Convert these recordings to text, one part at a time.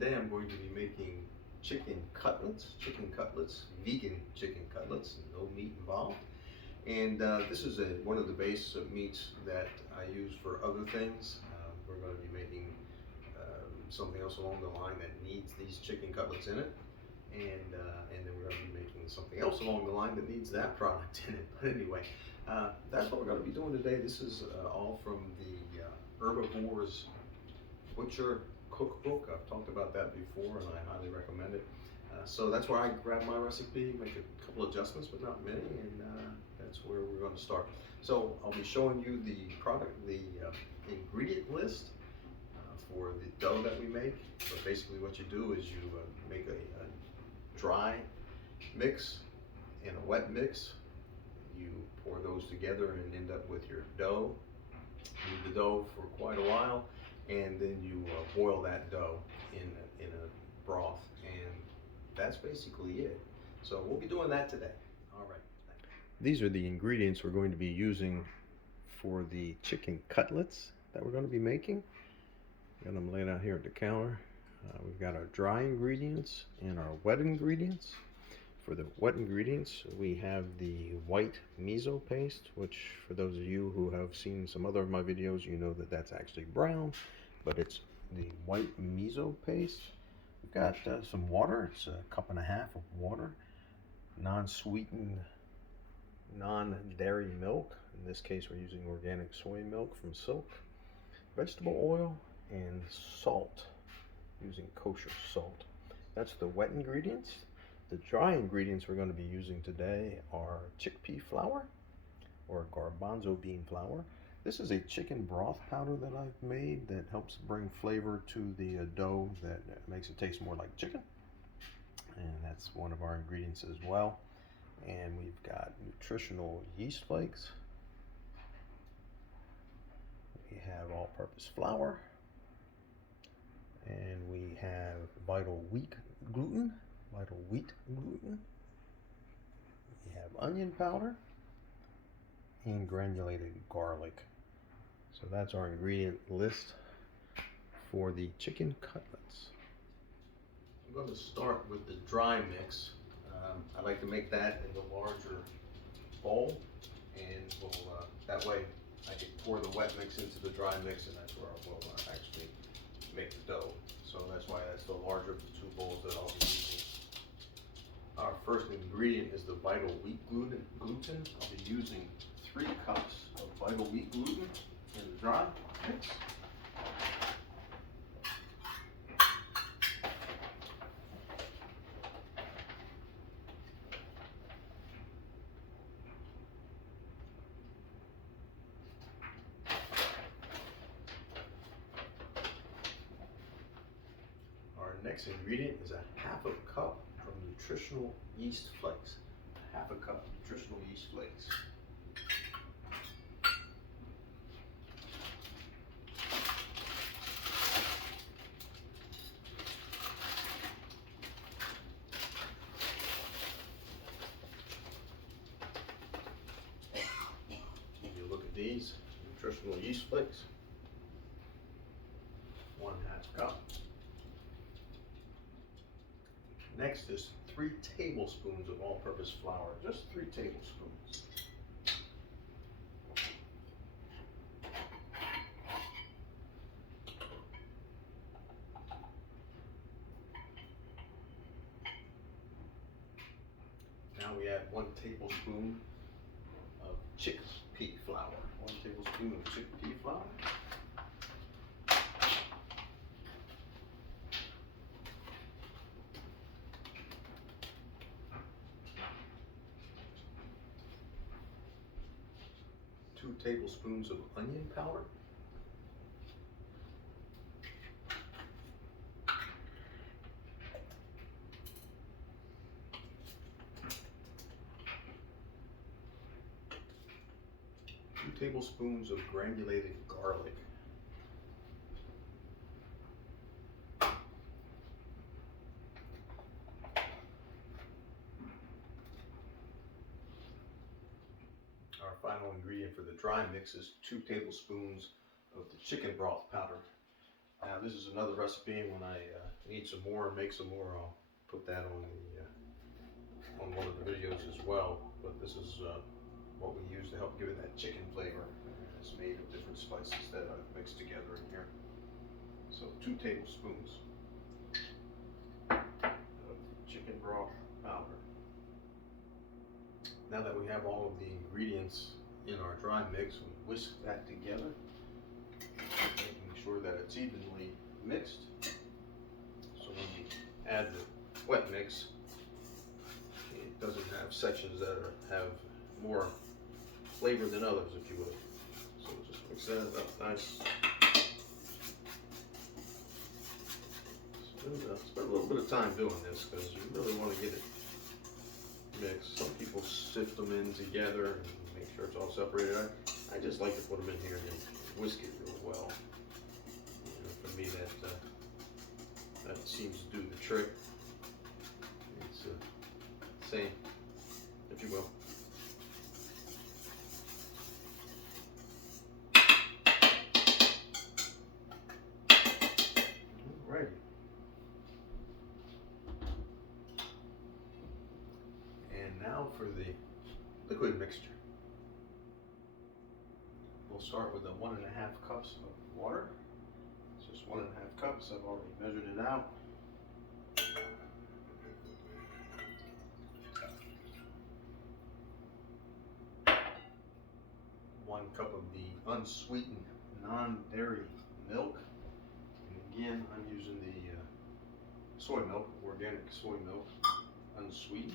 Today I'm going to be making chicken cutlets, vegan chicken cutlets, no meat involved. And this is one of the base meats that I use for other things. We're going to be making something else along the line that needs these chicken cutlets in it. And then we're going to be making something else along the line that needs that product in it. But anyway, that's what we're going to be doing today. This is all from the Herbavours Butcher cookbook. I've talked about that before and I highly recommend it. So that's where I grab my recipe, make a couple adjustments, but not many, and that's where we're going to start. So I'll be showing you the ingredient list for the dough that we make. So basically what you do is you make a dry mix and a wet mix. You pour those together and end up with your dough. Leave the dough for quite a while, and then you boil that dough in a broth, and that's basically it. So we'll be doing that today. All right. These are the ingredients we're going to be using for the chicken cutlets that we're going to be making. Got them laid out here at the counter. We've got our dry ingredients and our wet ingredients. For the wet ingredients, we have the white miso paste, which for those of you who have seen some other of my videos, you know that that's actually brown, but it's the white miso paste. We've got some water. It's 1.5 cups of water, non-sweetened, non-dairy milk. In this case, we're using organic soy milk from Silk. Vegetable oil and salt, using kosher salt. That's the wet ingredients. The dry ingredients we're going to be using today are chickpea flour or garbanzo bean flour. This is a chicken broth powder that I've made that helps bring flavor to the dough that makes it taste more like chicken. And that's one of our ingredients as well. And we've got nutritional yeast flakes. We have all-purpose flour. And we have vital wheat gluten. We have onion powder and granulated garlic. So that's our ingredient list for the chicken cutlets. I'm going to start with the dry mix. I like to make that in the larger bowl, and that way I can pour the wet mix into the dry mix, and that's where I will actually make the dough. So that's why that's the larger of the two bowls that I'll be using. Our first ingredient is the vital wheat gluten. I'll be using 3 cups of vital wheat gluten in the dry mix. Our next ingredient is 1/2 cup of nutritional yeast flakes. 1/2 cup nutritional yeast flakes. You look at these nutritional yeast flakes. 1/2 cup. Next is 3 tablespoons of all-purpose flour, just 3 tablespoons. Now we add 1 tablespoon of chickpea flour. 1 tablespoon of chickpea flour. 2 tablespoons of onion powder. 2 tablespoons of granulated garlic. 1 final ingredient for the dry mix is 2 tablespoons of the chicken broth powder. Now this is another recipe. When I need some more and make some more, I'll put that on one of the videos as well. But this is what we use to help give it that chicken flavor. It's made of different spices that I've mixed together in here. So 2 tablespoons of chicken broth powder. Now that we have all of the ingredients in our dry mix, we whisk that together, making sure that it's evenly mixed. So when we add the wet mix, it doesn't have sections that have more flavor than others, if you will. So just mix that up nice. Spend a little bit of time doing this because you really want to get it mixed. Some people sift them in together and make sure it's all separated. I just like to put them in here and whisk it real well. You know, for me, that seems to do the trick. It's same, if you will. Alrighty. And now for the liquid mixture. We'll start with the 1.5 cups of water. It's just 1.5 cups. I've already measured it out. 1 cup of the unsweetened non-dairy milk. And again, I'm using the soy milk, organic soy milk, unsweetened.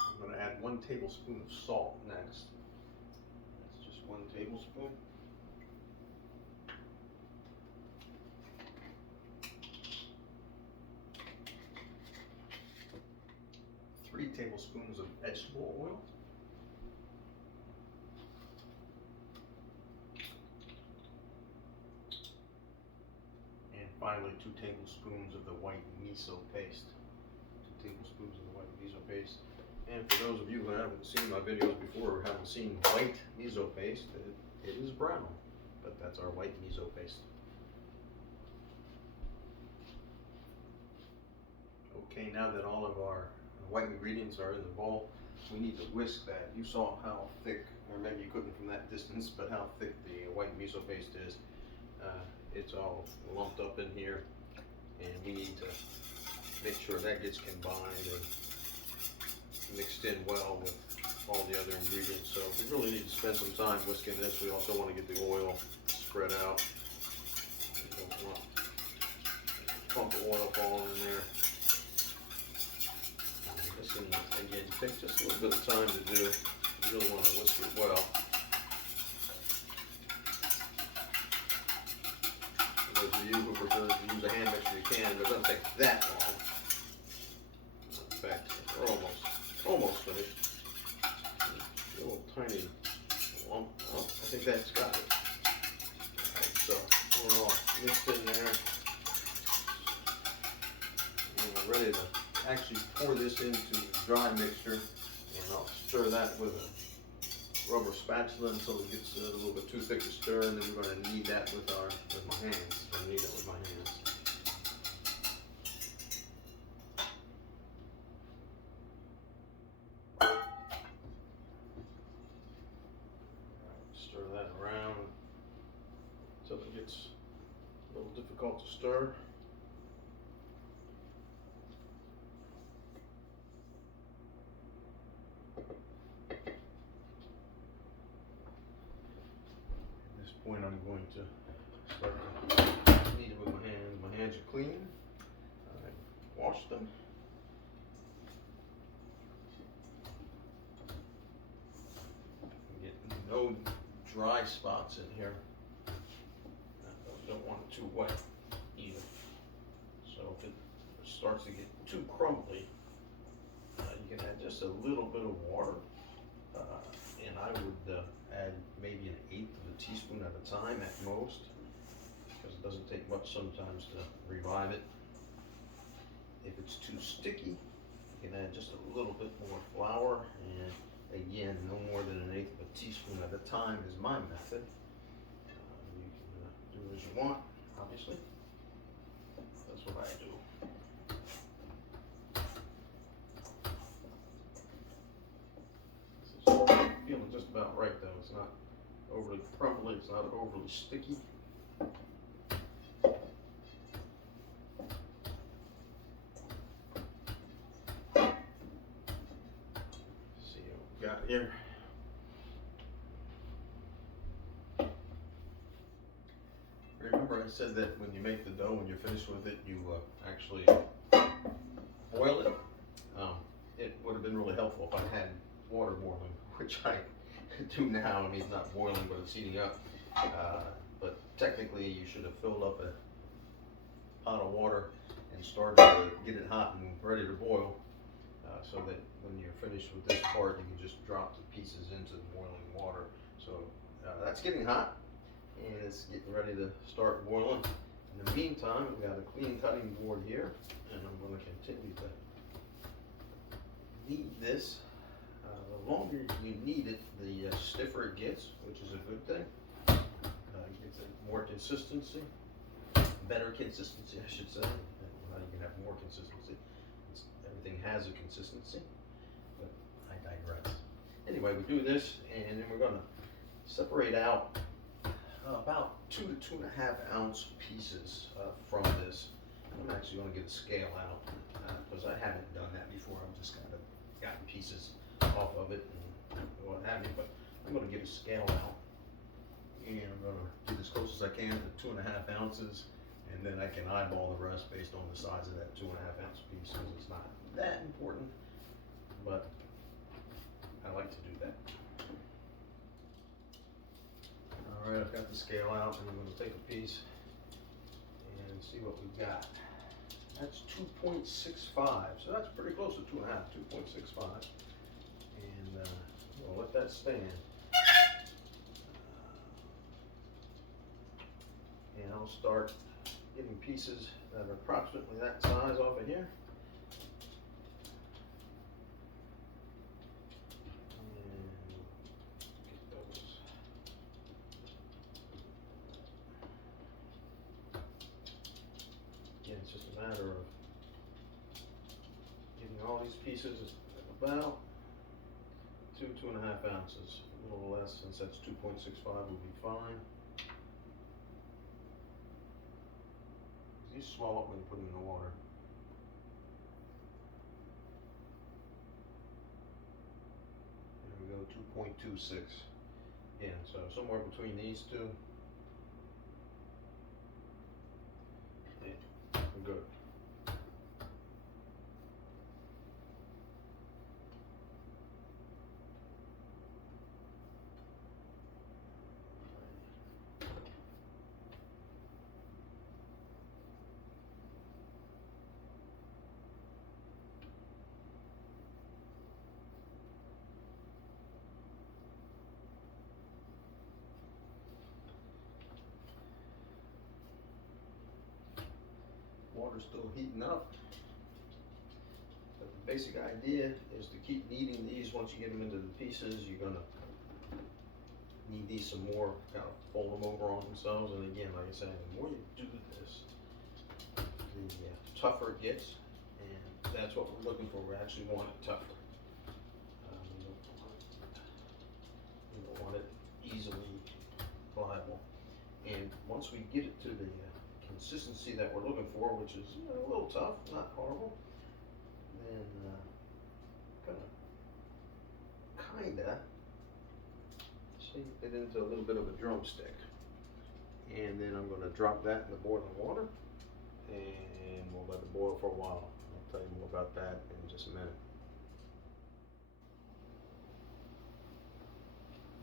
I'm going to add 1 tablespoon of salt next. That's just 1 tablespoon. 3 tablespoons of vegetable oil. And finally 2 tablespoons of the white miso paste. 2 tablespoons of the white miso paste. And for those of you who haven't seen my videos before or haven't seen white miso paste, it is brown, but that's our white miso paste. Okay, now that all of our white ingredients are in the bowl, we need to whisk that. You saw how thick, or maybe you couldn't from that distance, but how thick the white miso paste is. It's all lumped up in here, and we need to make sure that gets combined and mixed in well with all the other ingredients. So we really need to spend some time whisking this. We also want to get the oil spread out. We don't want a clump of oil falling in there. This can, again, take just a little bit of time to do. You really want to whisk it well. For those of you who prefer to use a hand mixer, you can, but it doesn't take that long. In fact, we're almost finished. A little tiny lump. Oh, I think that's got it. Alright, so we're all mixed in there. And we're ready to actually pour this into the dry mixture, and I'll stir that with a rubber spatula until it gets a little bit too thick to stir, and then we're going to knead that with my hands. I'm going to knead it with my hands. Stir that around until it gets a little difficult to stir. At this point, I'm going to start to knead it with my hands. My hands are clean. I washed them. Get no dry spots in here. I don't want it too wet either. So if it starts to get too crumbly, you can add just a little bit of water, and I would add maybe 1/8 of a teaspoon at a time at most. because it doesn't take much sometimes to revive it. If it's too sticky, you can add just a little bit more flour, and again, no more than 1/8 of a teaspoon at a time is my method. You can do as you want, obviously. That's what I do. This is feeling just about right though. It's not overly crumbly, it's not overly sticky. See what we got here. Remember I said that when you make the dough, when you're finished with it, you actually boil it. It would have been really helpful if I had water boiling, which I do now. I mean, it's not boiling, but it's heating up. But technically, you should have filled up a pot of water and started to get it hot and ready to boil, so that when you're finished with this part, you can just drop the pieces into the boiling water. So that's getting hot, and it's getting ready to start boiling. In the meantime, we've got a clean cutting board here, and I'm going to continue to knead this. The longer you knead it, the stiffer it gets, which is a good thing. It gives it more consistency, better consistency, I should say. Now you can have more consistency. Everything has a consistency, but I digress. Anyway, we do this, and then we're going to separate out about 2 to 2.5 ounce pieces from this. I'm actually going to get a scale out because I haven't done that before. I've just kind of gotten pieces off of it and what have you, but I'm going to get a scale out, and I'm going to get as close as I can to 2.5 ounces, and then I can eyeball the rest based on the size of that 2.5 ounce piece, because it's not that important, but I like to do that. All right, I've got the scale out, and I'm going to take a piece and see what we've got. That's 2.65, so that's pretty close to 2.65, and we'll let that stand. And I'll start getting pieces that are approximately that size off of here. It's just a matter of getting all these pieces about 2.5 ounces, a little less, since that's 2.65 will be fine. These swell up when you put them in the water. There we go, 2.26. Yeah, so somewhere between these two. Good. Water's still heating up. But the basic idea is to keep kneading these. Once you get them into the pieces, you're going to knead these some more, kind of fold them over on themselves. And again, like I said, the more you do this, the tougher it gets. And that's what we're looking for. We actually want it tougher. We don't want it easily pliable. And once we get it to the consistency that we're looking for, which is a little tough, not horrible, then kinda shape it into a little bit of a drumstick, and then I'm going to drop that in the boiling water, and we'll let it boil for a while. I'll tell you more about that in just a minute.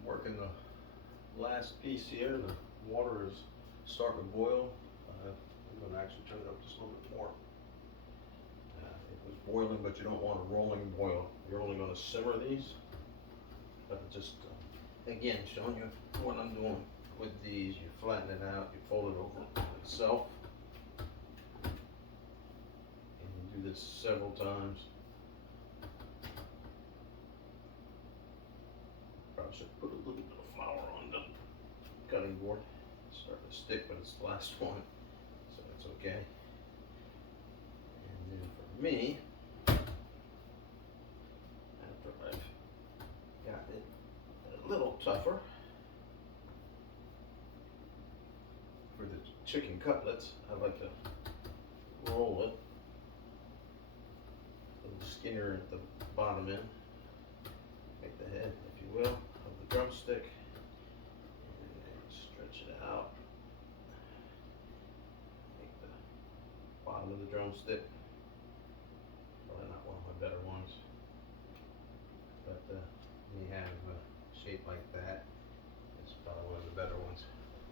I'm working the last piece here. The water is starting to boil. I'm going to actually turn it up just a little bit more. It was boiling, but you don't want a rolling boil. You're only going to simmer these. But just, again, showing you what I'm doing. with these, you flatten it out, you fold it over itself, and you do this several times. Probably should put a little bit of flour on the cutting board. It's starting to stick, but it's the last one, so that's okay. And then for me, after I've got it a little tougher, for the chicken cutlets, I like to roll it a little skinnier at the bottom end, make the head, if you will, of the drumstick, and then stretch it out, make the bottom of the drumstick, probably not one of my better ones, but when you have a shape like that, it's probably one of the better ones.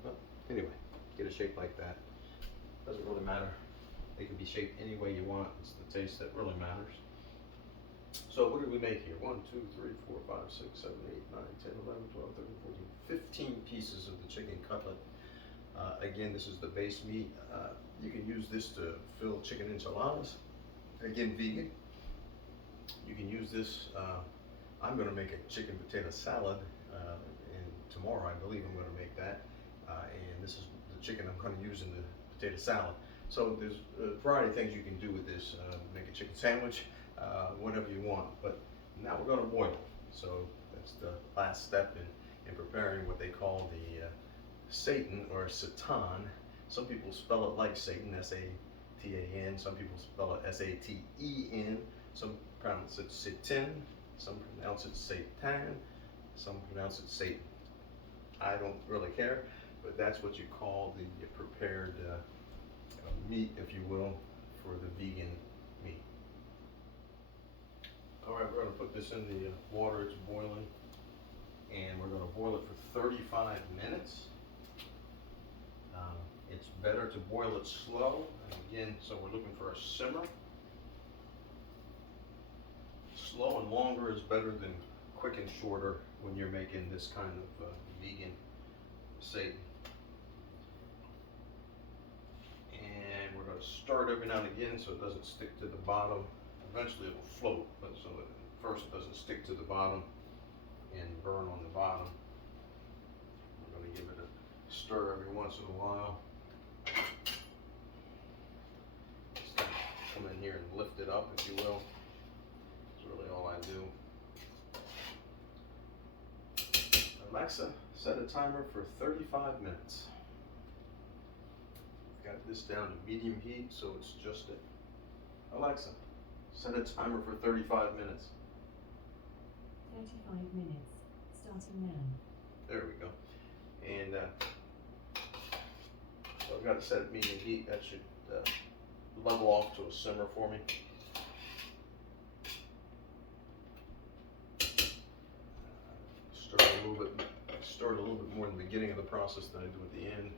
But anyway, get a shape like that. Doesn't really matter. They can be shaped any way you want. It's the taste that really matters. So what did we make here? 1, 2, 3, 4, 5, 6, 7, 8, 9, 10, 11, 12, 13, 14, 15 pieces of the chicken cutlet. Again, this is the base meat. You can use this to fill chicken enchiladas. Again, vegan. You can use this. I'm going to make a chicken potato salad, and tomorrow I believe I'm going to make that. And this is the chicken I'm going to use in the potato salad. So there's a variety of things you can do with this. Make a chicken sandwich, whatever you want. But now we're going to boil it. So that's the last step in preparing what they call the saten or saten. Some people spell it like Satan, S-A-T-A-N. Some people spell it S-A-T-E-N. Some pronounce it saten. Some pronounce it satan. Some pronounce it Satan. I don't really care, but that's what you call the prepared meat, if you will, for the vegan meat. All right, we're going to put this in the water. It's boiling, and we're going to boil it for 35 minutes. It's better to boil it slow. And again, so we're looking for a simmer. Slow and longer is better than quick and shorter when you're making this kind of vegan saten. And we're going to stir it every now and again so it doesn't stick to the bottom. Eventually it'll float, but so at first it doesn't stick to the bottom and burn on the bottom. We're going to give it a stir every once in a while. Just come in here and lift it up, if you will. That's really all I do. Alexa, set a timer for 35 minutes. I've got this down to medium heat, so it's just it. Alexa, set a timer for 35 minutes. 35 minutes, starting now. There we go. And so I've got it set at medium heat. That should level off to a simmer for me. Stir it a little bit more in the beginning of the process than I do at the end.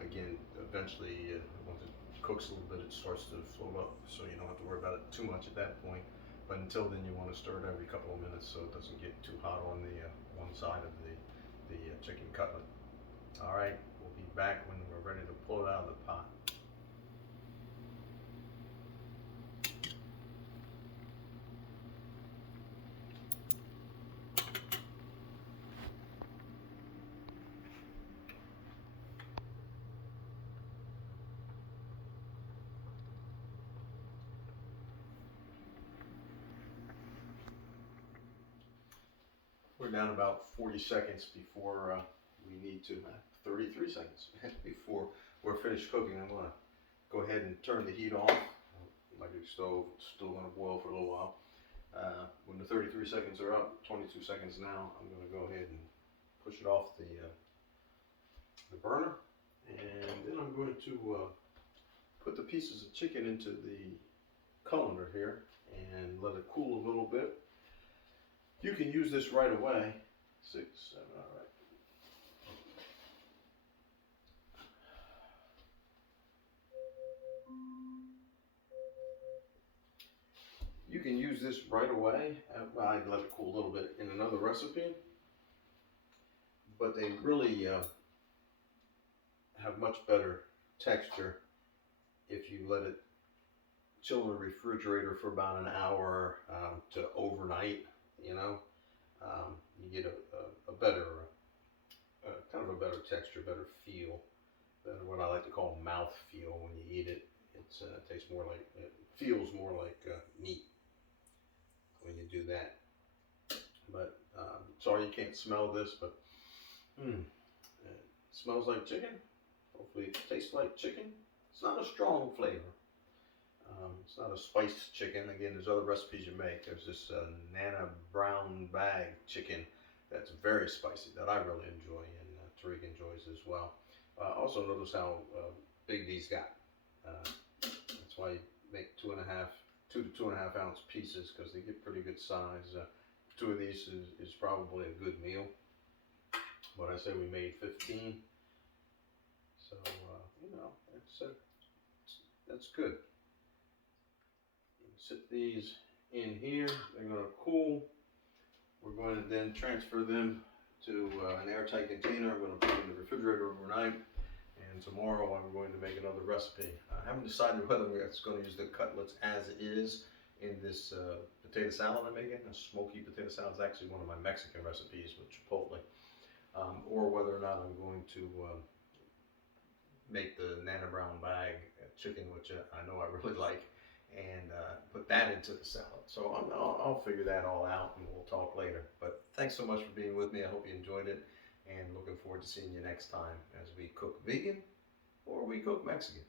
Again, eventually, once it cooks a little bit, it starts to float up, so you don't have to worry about it too much at that point. But until then, you want to stir it every couple of minutes so it doesn't get too hot on the one side of the chicken cutlet. All right, we'll be back when we're ready to pull it out of the pot. We're down about 40 seconds before we need to, 33 seconds before we're finished cooking. I'm going to go ahead and turn the heat off. Like a stove, it's still going to boil for a little while. When the 33 seconds are up, 22 seconds now, I'm going to go ahead and push it off the burner. And then I'm going to put the pieces of chicken into the colander here and let it cool a little bit. You can use this right away. 6, 7, all right. You can use this right away. I'd let it cool a little bit in another recipe, but they really have much better texture if you let it chill in the refrigerator for about an hour to overnight. You know, you get a better, kind of a better texture, better feel, better what I like to call mouth feel when you eat it. It's tastes more like, it feels more like meat when you do that. But sorry you can't smell this, but it smells like chicken. Hopefully it tastes like chicken. It's not a strong flavor. It's not a spiced chicken. Again, there's other recipes you make. There's this Nana Brown bag chicken that's very spicy that I really enjoy, and Tariq enjoys as well. Also notice how big these got. That's why you make 2 to 2.5 ounce pieces, because they get pretty good size. 2 of these is probably a good meal. But I say we made 15. So, you know, that's good. Sit these in here. They're going to cool. We're going to then transfer them to an airtight container. I'm going to put them in the refrigerator overnight. And tomorrow I'm going to make another recipe. I haven't decided whether we're going to use the cutlets as is in this potato salad I'm making. A smoky potato salad is actually one of my Mexican recipes with chipotle. Or whether or not I'm going to make the Nana Brown bag chicken, which I know I really like, and put that into the salad. So I'll figure that all out, and we'll talk later. But thanks so much for being with me. I hope you enjoyed it, and looking forward to seeing you next time as we cook vegan or we cook Mexican.